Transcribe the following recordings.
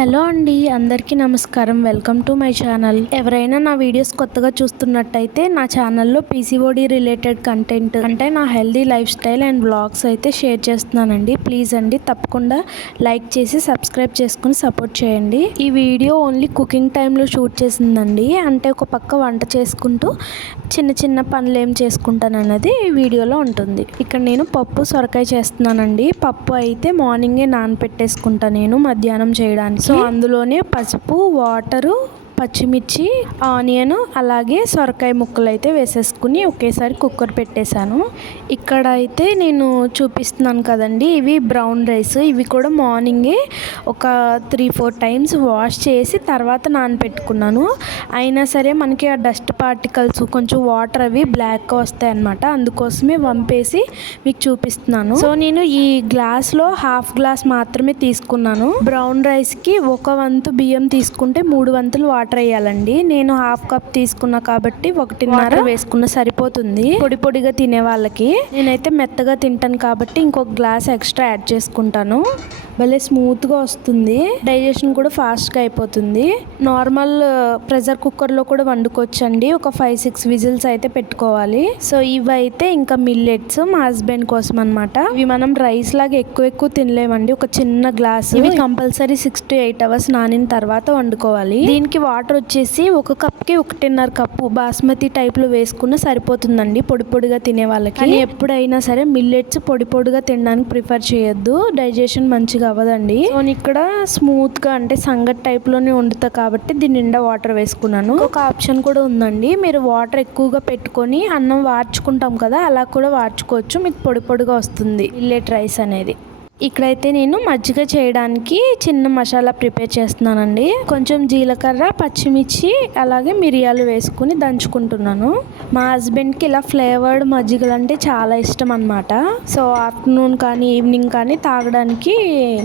Hello అండి, అందరికీ నమస్కారం. Welcome to my channel. ఎవరైనా నా వీడియోస్ కొత్తగా చూస్తున్నట్టయితే నా ఛానల్లో పీసీఓడి రిలేటెడ్ కంటెంట్ అంటే నా healthy life style and vlogs అయితే షేర్ చేస్తున్నానండి. ప్లీజ్ అండి తప్పకుండా లైక్ చేసి సబ్స్క్రైబ్ చేసుకుని సపోర్ట్ చేయండి. ఈ వీడియో ఓన్లీ కుకింగ్ టైంలో షూట్ చేసిందండి. అంటే ఒక పక్క వంట చేసుకుంటూ చిన్న చిన్న పనులు ఏం చేసుకుంటానన్నది ఈ వీడియోలో ఉంటుంది. ఇక్కడ నేను పప్పు సొరకాయ చేస్తున్నానండి. పప్పు అయితే మార్నింగే నానపెట్టేసుకుంటాను నేను మధ్యాహ్నం చేయడానికి. సో అందులోనే పసుపు, వాటరు, పచ్చిమిర్చి, ఆనియన్, అలాగే సొరకాయ ముక్కలు అయితే వేసేసుకుని ఒకేసారి కుక్కర్ పెట్టేశాను. ఇక్కడ అయితే నేను చూపిస్తున్నాను కదండి, ఇవి బ్రౌన్ రైస్. ఇవి కూడా మార్నింగే ఒక 3-4 టైమ్స్ వాష్ చేసి తర్వాత నానపెట్టుకున్నాను. అయినా సరే మనకి ఆ డస్ట్ పార్టికల్స్ కొంచెం వాటర్ అవి బ్లాక్గా వస్తాయి అన్నమాట. అందుకోసమే వంపేసి మీకు చూపిస్తున్నాను. సో నేను ఈ గ్లాస్లో హాఫ్ గ్లాస్ మాత్రమే తీసుకున్నాను. బ్రౌన్ రైస్కి 1 వంతు బియ్యం తీసుకుంటే 3 వంతులు వాటర్ వేయాలండి. నేను హాఫ్ కప్ తీసుకున్నా కాబట్టి 1.5 వేసుకున్న సరిపోతుంది పొడి పొడిగా తినే వాళ్ళకి. నేనైతే మెత్తగా తింటాను కాబట్టి ఇంకొక గ్లాస్ ఎక్స్ట్రా యాడ్ చేసుకుంటాను. భలే స్మూత్గా వస్తుంది, డైజెషన్ కూడా ఫాస్ట్గా అయిపోతుంది. నార్మల్ ప్రెషర్ కుక్కర్లో కూడా వండుకోవచ్చండి. ఒక 5-6 విజిల్స్ అయితే పెట్టుకోవాలి. సో ఇవి అయితే ఇంకా మిల్లెట్స్ మా హస్బెండ్ కోసం అనమాట. ఇవి మనం రైస్ లాగా ఎక్కువ తినలేమండి. ఒక చిన్న గ్లాస్ ఇవి కంపల్సరీ 6 to 8 అవర్స్ నానిన తర్వాత వండుకోవాలి. దీనికి వాటర్ వచ్చేసి 1 కప్కి 1.5 కప్పు బాస్మతి టైప్లో వేసుకున్న సరిపోతుందండి పొడి పొడిగా తినే వాళ్ళకి. కానీ ఎప్పుడైనా సరే మిల్లెట్స్ పొడి పొడిగా తినడానికి ప్రిఫర్ చేయొద్దు, డైజెషన్ మంచిగా అవ్వదండి. సో ఇక్కడ స్మూత్ గా అంటే సంగటి టైప్ లోనే వండుతా కాబట్టి దీని నిండా వాటర్ వేసుకున్నాను. ఒక ఆప్షన్ కూడా ఉందండి, మీరు వాటర్ ఎక్కువగా పెట్టుకొని అన్నం వార్చుకుంటాం కదా, అలా కూడా వార్చుకోవచ్చు. మీకు పొడి పొడిగా వస్తుంది మిల్లెట్ రైస్ అనేది. ఇక్కడైతే నేను మజ్జిగ చేయడానికి చిన్న మసాలా ప్రిపేర్ చేస్తున్నానండి. కొంచెం జీలకర్ర, పచ్చిమిర్చి, అలాగే మిరియాలు వేసుకుని దంచుకుంటున్నాను. మా హస్బెండ్కి ఇలా ఫ్లేవర్డ్ మజ్జిగలు అంటే చాలా ఇష్టం అనమాట. సో ఆఫ్టర్నూన్ కానీ ఈవినింగ్ కానీ తాగడానికి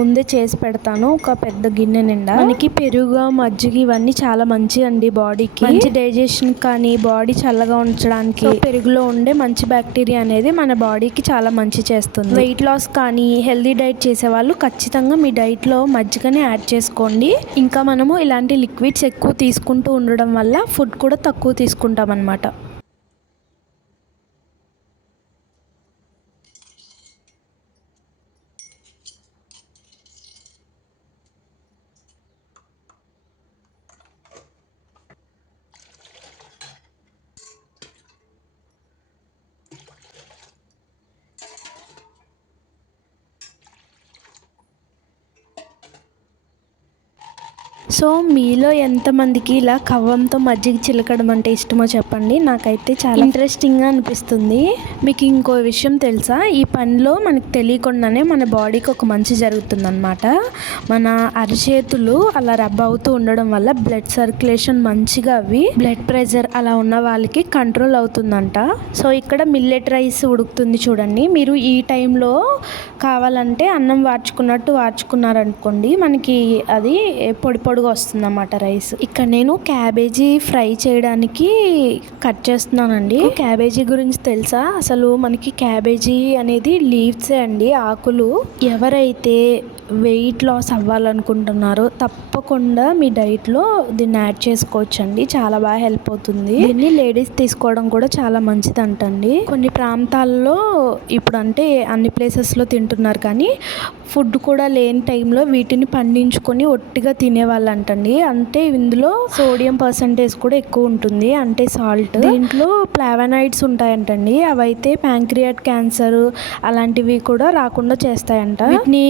ముందే చేసి పెడతాను ఒక పెద్ద గిన్నె నిండా. మనకి పెరుగు, మజ్జిగ ఇవన్నీ చాలా మంచి అండి బాడీకి. మంచి డైజెషన్ కానీ బాడీ చల్లగా ఉంచడానికి పెరుగులో ఉండే మంచి బ్యాక్టీరియా అనేది మన బాడీకి చాలా మంచి చేస్తుంది. వెయిట్ లాస్ కానీ హెల్దీ డైట్ చేసే వాళ్ళు ఖచ్చితంగా మీ డైట్లో మజ్జిగని యాడ్ చేసుకోండి. ఇంకా మనము ఇలాంటి లిక్విడ్స్ ఎక్కువ తీసుకుంటూ ఉండడం వల్ల ఫుడ్ కూడా తక్కువ తీసుకుంటాం అన్నమాట. సో మీలో ఎంతమందికి ఇలా కవ్వంతో మజ్జిగ చిలకడం అంటే ఇష్టమో చెప్పండి. నాకైతే చాలా ఇంట్రెస్టింగ్గా అనిపిస్తుంది. మీకు ఇంకో విషయం తెలుసా, ఈ పనిలో మనకు తెలియకుండానే మన బాడీకి ఒక మంచి జరుగుతుందన్నమాట. మన అరిచేతులు అలా రబ్ అవుతూ ఉండడం వల్ల బ్లడ్ సర్క్యులేషన్ మంచిగా అవి బ్లడ్ ప్రెషర్ అలా ఉన్న వాళ్ళకి కంట్రోల్ అవుతుందంట. సో ఇక్కడ మిల్లెట్ రైస్ ఉడుకుతుంది చూడండి. మీరు ఈ టైంలో కావాలంటే అన్నం వార్చుకున్నారనుకోండి, మనకి అది పొడి పొడిగా వస్తుందన్నమాట రైస్. ఇక్కడ నేను క్యాబేజీ ఫ్రై చేయడానికి కట్ చేస్తున్నానండి. క్యాబేజీ గురించి తెలుసా, అసలు మనకి క్యాబేజీ అనేది లీవ్సే అండి, ఆకులు. ఎవరైతే వెయిట్ లాస్ అవ్వాలనుకుంటున్నారో తప్పకుండా మీ డైట్లో దీన్ని యాడ్ చేసుకోవచ్చండి. చాలా బాగా హెల్ప్ అవుతుంది. దీన్ని లేడీస్ తీసుకోవడం కూడా చాలా మంచిది అంటండి. కొన్ని ప్రాంతాల్లో ఇప్పుడు అంటే అన్ని ప్లేసెస్లో తింటున్నారు, కానీ ఫుడ్ కూడా లేని టైంలో వీటిని పండించుకొని ఒట్టిగా తినేవాళ్ళు అంటండి. అంటే ఇందులో సోడియం పర్సంటేజ్ కూడా ఎక్కువ ఉంటుంది, అంటే సాల్ట్. దీంట్లో ఫ్లావనాయిడ్స్ ఉంటాయంటండి. అవైతే ప్యాంక్రియాట్ క్యాన్సర్ అలాంటివి కూడా రాకుండా చేస్తాయంట. వీటిని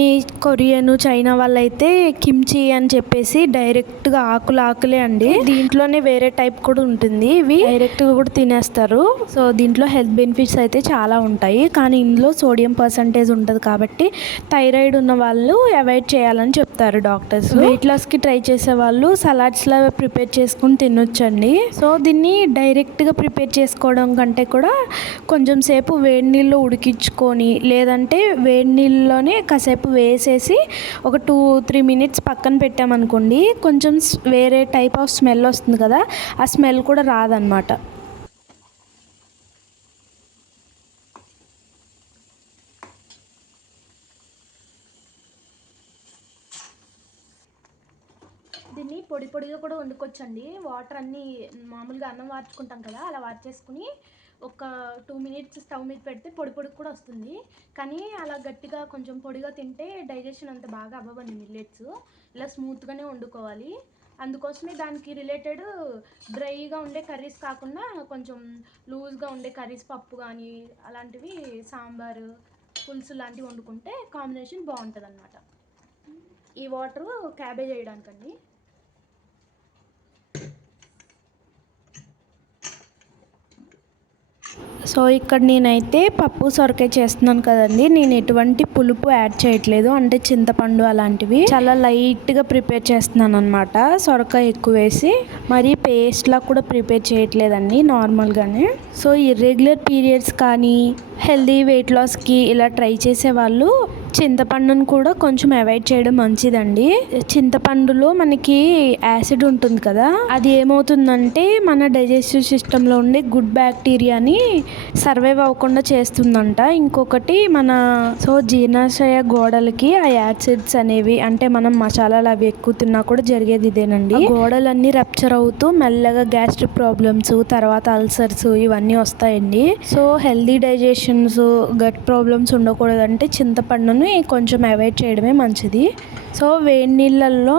కొరియన్, చైనా వాళ్ళైతే కిమ్చి అని చెప్పేసి డైరెక్ట్గా ఆకులే అండి. దీంట్లోనే వేరే టైప్ కూడా ఉంటుంది, ఇవి డైరెక్ట్గా కూడా తినేస్తారు. సో దీంట్లో హెల్త్ బెనిఫిట్స్ అయితే చాలా ఉంటాయి, కానీ ఇందులో సోడియం పర్సంటేజ్ ఉంటుంది కాబట్టి థైరాయిడ్ ఉన్న వాళ్ళు అవాయిడ్ చేయాలని చెప్తారు డాక్టర్స్. వెయిట్ లాస్కి ట్రై చేసే వాళ్ళు సలాడ్స్ లాగా ప్రిపేర్ చేసుకుని తినొచ్చండి. సో దీన్ని డైరెక్ట్గా ప్రిపేర్ చేసుకోవడం కంటే కూడా కొంచెం సేపు వేడి నీళ్ళు ఉడికించుకొని, లేదంటే వేడి నీళ్ళలోనే కాసేపు వేసేసి ఒక 2-3 మినిట్స్ పక్కన పెట్టామనుకోండి, కొంచెం వేరే టైప్ ఆఫ్ స్మెల్ వస్తుంది కదా, ఆ స్మెల్ కూడా రాదనమాట. దీన్ని పొడి పొడిగా కూడా వండుకోవచ్చండి. వాటర్ అన్నీ మామూలుగా అన్నం వార్చుకుంటాం కదా, అలా వార్చేసుకుని ఒక 2 మినిట్స్ స్టవ్ మీద పెడితే పొడి పొడికి కూడా వస్తుంది. కానీ అలా గట్టిగా కొంచెం పొడిగా తింటే డైజెషన్ అంత బాగా అవ్వవండి మిల్లెట్స్. ఇలా స్మూత్గానే వండుకోవాలి. అందుకోసమే దానికి రిలేటెడ్ డ్రైగా ఉండే కర్రీస్ కాకుండా కొంచెం లూజ్గా ఉండే కర్రీస్, పప్పు కానీ అలాంటివి, సాంబారు, పులుసు లాంటివి వండుకుంటే కాంబినేషన్ బాగుంటుంది అన్నమాట. ఈ వాటరు క్యాబేజ్ వేయడానికండి. సో ఇక్కడ నేనైతే పప్పు సొరకాయ చేస్తున్నాను కదండి. నేను ఎటువంటి పులుపు యాడ్ చేయట్లేదు, అంటే చింతపండు అలాంటివి. చాలా లైట్గా ప్రిపేర్ చేస్తున్నాను అనమాట. సొరకాయ ఎక్కువ వేసి మరీ పేస్ట్లా కూడా ప్రిపేర్ చేయట్లేదండి, నార్మల్గానే. సో ఇర్రెగ్యులర్ పీరియడ్స్ కానీ హెల్దీ వెయిట్ లాస్కి ఇలా ట్రై చేసే వాళ్ళు చింతపండును కూడా కొంచెం అవాయిడ్ చేయడం మంచిదండి. చింతపండులో మనకి యాసిడ్ ఉంటుంది కదా, అది ఏమవుతుందంటే మన డైజెస్టివ్ సిస్టంలో ఉండే గుడ్ బ్యాక్టీరియాని సర్వైవ్ అవ్వకుండా చేస్తుందంట. ఇంకొకటి జీర్ణాశయ గోడలకి ఆ యాసిడ్స్ అనేవి, అంటే మనం మసాలాలు అవి ఎక్కువ తిన్నా కూడా జరిగేది ఇదేనండి. గోడలన్నీ రప్చర్ అవుతూ మెల్లగా గ్యాస్ట్రిక్ ప్రాబ్లమ్స్, తర్వాత అల్సర్స్ ఇవన్నీ వస్తాయండి. So healthy digestions, gut problems ఉండకూడదంటే చింతపండుని కొంచెం అవాయిడ్ చేయడమే మంచిది. సో వేడి నీళ్ళల్లో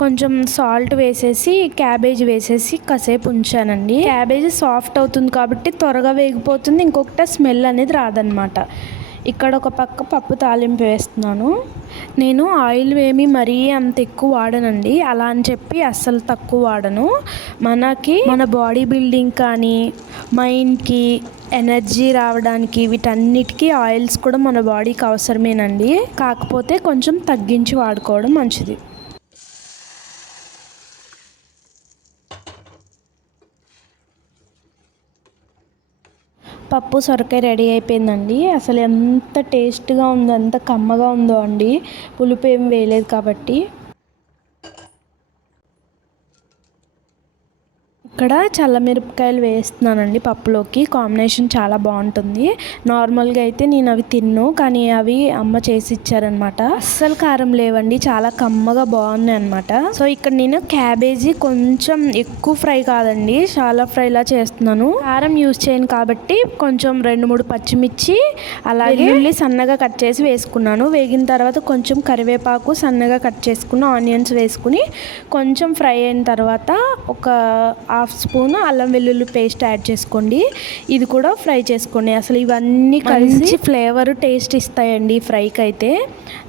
కొంచెం సాల్ట్ వేసేసి క్యాబేజ్ వేసేసి కాసేపు ఉంచానండి. క్యాబేజ్ సాఫ్ట్ అవుతుంది కాబట్టి త్వరగా వేగిపోతుంది. ఇంకొకటి స్మెల్ అనేది రాదనమాట. ఇక్కడ ఒక పక్క పప్పు తాలింపు వేస్తున్నాను. నేను ఆయిల్ ఏమి మరీ అంత ఎక్కువ వాడనండి, అలా అని చెప్పి అస్సలు తక్కువ వాడను. మన బాడీ బిల్డింగ్ కానీ మైండ్కి ఎనర్జీ రావడానికి వీటన్నిటికీ ఆయిల్స్ కూడా మన బాడీకి అవసరమేనండి. కాకపోతే కొంచెం తగ్గించి వాడుకోవడం మంచిది. పప్పు సొరకాయ రెడీ అయిపోయిందండి. అసలు ఎంత టేస్ట్గా ఉందో, ఎంత కమ్మగా ఉందో అండి. పులుపు ఏం వేయలేదు కాబట్టి. ఇక్కడ చల్లమిరపకాయలు వేస్తున్నానండి పప్పులోకి. కాంబినేషన్ చాలా బాగుంటుంది. నార్మల్గా అయితే నేను అవి తిన్ను, కానీ అవి అమ్మ చేసి ఇచ్చారనమాట. అస్సలు కారం లేవండి, చాలా కమ్మగా బాగున్నాయి అనమాట. సో ఇక్కడ నేను క్యాబేజీ కొంచెం ఎక్కువ ఫ్రై కాదండి, చాలా ఫ్రైలా చేస్తున్నాను. కారం యూజ్ చేయను కాబట్టి కొంచెం 2-3 పచ్చిమిర్చి, అలాగే ఉల్లి సన్నగా కట్ చేసి వేసుకున్నాను. వేగిన తర్వాత కొంచెం కరివేపాకు, సన్నగా కట్ చేసుకున్న ఆనియన్స్ వేసుకుని కొంచెం ఫ్రై అయిన తర్వాత ఒక 1/2 స్పూన్ అల్లం వెల్లుల్లి పేస్ట్ యాడ్ చేసుకోండి. ఇది కూడా ఫ్రై చేసుకోండి. అసలు ఇవన్నీ కలిసి ఫ్లేవర్ టేస్ట్ ఇస్తాయండి ఫ్రైకి అయితే.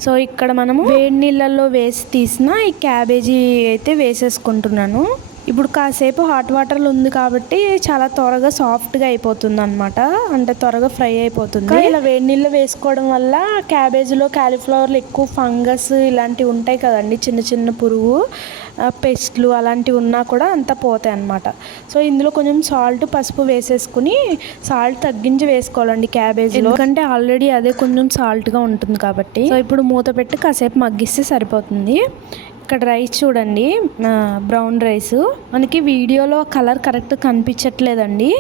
సో ఇక్కడ మనము వేడి నీళ్ళల్లో వేసి తీసిన ఈ క్యాబేజీ అయితే వేసేసుకుంటున్నాను. ఇప్పుడు కాసేపు హాట్ వాటర్లో ఉంది కాబట్టి చాలా త్వరగా సాఫ్ట్గా అయిపోతుంది అనమాట, అంటే త్వరగా ఫ్రై అయిపోతుంది. ఇలా వేడి నీళ్ళు వేసుకోవడం వల్ల క్యాబేజీలో, కాలీఫ్లవర్లో ఎక్కువ ఫంగస్ ఇలాంటివి ఉంటాయి కదండి, చిన్న చిన్న పురుగు పెస్ట్లు అలాంటివి ఉన్నా కూడా అంతా పోతాయి అన్నమాట. సో ఇందులో కొంచెం సాల్ట్, పసుపు వేసేసుకుని, సాల్ట్ తగ్గించి వేసుకోవాలండి క్యాబేజీలో, ఎందుకంటే ఆల్రెడీ అదే కొంచెం సాల్ట్గా ఉంటుంది కాబట్టి. సో ఇప్పుడు మూత పెట్టి కాసేపు మగ్గిస్తే సరిపోతుంది. ఇక్కడ రైస్ చూడండి, బ్రౌన్ రైస్. మనకి వీడియోలో కలర్ కరెక్ట్ కనిపించట్లేదండి.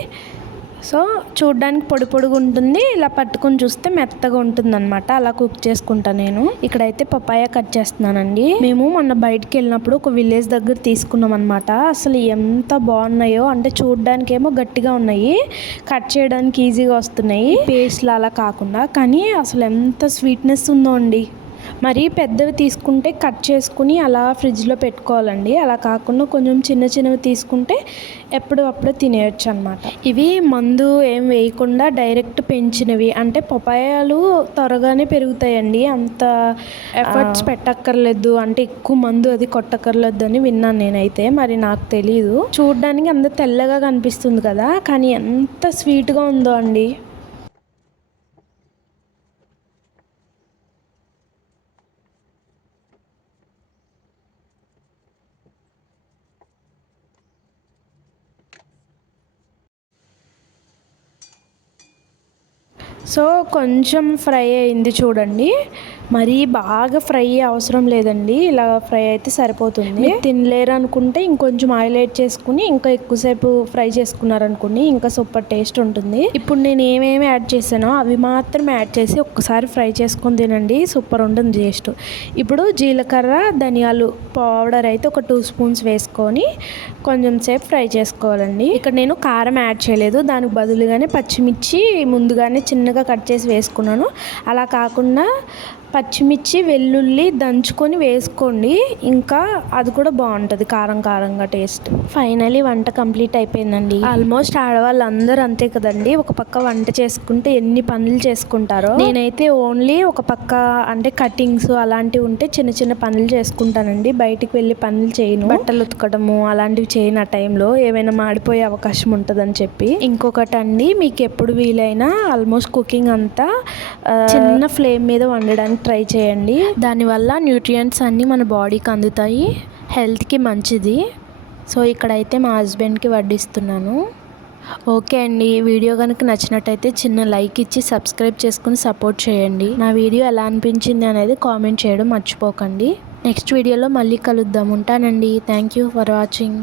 సో చూడ్డానికి పొడి పొడిగా ఉంటుంది, ఇలా పట్టుకొని చూస్తే మెత్తగా ఉంటుంది అనమాట. అలా కుక్ చేసుకుంటా నేను. ఇక్కడైతే పపాయ కట్ చేస్తున్నానండి. మేము మొన్న బయటకు వెళ్ళినప్పుడు ఒక విలేజ్ దగ్గర తీసుకున్నాం అనమాట. అసలు ఎంత బాగున్నాయో, అంటే చూడ్డానికి ఏమో గట్టిగా ఉన్నాయి, కట్ చేయడానికి ఈజీగా వస్తున్నాయి, పేస్ట్లు అలా కాకుండా. కానీ అసలు ఎంత స్వీట్నెస్ ఉందో అండి. మరీ పెద్దవి తీసుకుంటే కట్ చేసుకుని అలా ఫ్రిడ్జ్లో పెట్టుకోవాలండి. అలా కాకుండా కొంచెం చిన్న చిన్నవి తీసుకుంటే ఎప్పుడప్పుడు తినేయచ్చు అనమాట. ఇవి మందు ఏం వేయకుండా డైరెక్ట్ పెంచినవి, అంటే పపాయాలు త్వరగానే పెరుగుతాయండి, అంత ఎఫర్ట్స్ పెట్టక్కర్లేదు, అంటే ఎక్కువ మందు అది కొట్టక్కర్లేదు అని విన్నాను నేనైతే. మరి నాకు తెలీదు. చూడ్డానికి అంత తెల్లగా కనిపిస్తుంది కదా, కానీ ఎంత స్వీట్గా ఉందో అండి. సో కొంచెం ఫ్రై అయింది చూడండి. మరీ బాగా ఫ్రై అవసరం లేదండి, ఇలా ఫ్రై అయితే సరిపోతుంది. తినలేరు అనుకుంటే ఇంకొంచెం ఆయిల్ యాడ్ చేసుకుని ఇంకా ఎక్కువసేపు ఫ్రై చేసుకున్నారనుకోండి ఇంకా సూపర్ టేస్ట్ ఉంటుంది. ఇప్పుడు నేను ఏమేమి యాడ్ చేశానో అవి మాత్రం యాడ్ చేసి ఒక్కసారి ఫ్రై చేసుకొని తినండి, సూపర్ ఉంటుంది టేస్ట్. ఇప్పుడు జీలకర్ర ధనియాలు పౌడర్ అయితే ఒక 2 స్పూన్స్ వేసుకొని కొంచెం సేపు ఫ్రై చేసుకోవాలండి. ఇక్కడ నేను కారం యాడ్ చేయలేదు, దానికి బదులుగానే పచ్చిమిర్చి ముందుగానే చిన్నగా కట్ చేసి వేసుకున్నాను. అలా కాకుండా పచ్చిమిర్చి వెల్లుల్లి దంచుకొని వేసుకోండి, ఇంకా అది కూడా బాగుంటుంది కారం కారంగా టేస్ట్. ఫైనలీ వంట కంప్లీట్ అయిపోయిందండి. ఆల్మోస్ట్ ఆడవాళ్ళందరూ అంతే కదండి, ఒక పక్క వంట చేసుకుంటే ఎన్ని పనులు చేసుకుంటారో. నేనైతే ఓన్లీ ఒక పక్క అంటే కటింగ్స్ అలాంటివి ఉంటే చిన్న చిన్న పనులు చేసుకుంటానండి, బయటికి వెళ్ళి పనులు చేయను. బట్టలు ఉతకడము అలాంటివి చేయను, ఆ టైంలో ఏమైనా మాడిపోయే అవకాశం ఉంటుందని చెప్పి. ఇంకొకటి అండి, మీకు ఎప్పుడు వీలైనా ఆల్మోస్ట్ కుకింగ్ అంతా చిన్న ఫ్లేమ్ మీద వండడానికి ట్రై చేయండి, దానివల్ల న్యూట్రియంట్స్ అన్నీ మన బాడీకి అందుతాయి, హెల్త్కి మంచిది. సో ఇక్కడైతే మా హస్బెండ్కి వడ్డిస్తున్నాను. ఓకే అండి, వీడియో కనుక నచ్చినట్టయితే చిన్న లైక్ ఇచ్చి సబ్స్క్రైబ్ చేసుకుని సపోర్ట్ చేయండి. నా వీడియో ఎలా అనిపించింది అనేది కామెంట్ చేయడం మర్చిపోకండి. నెక్స్ట్ వీడియోలో మళ్ళీ కలుద్దాం. ఉంటానండి. Thank you for watching.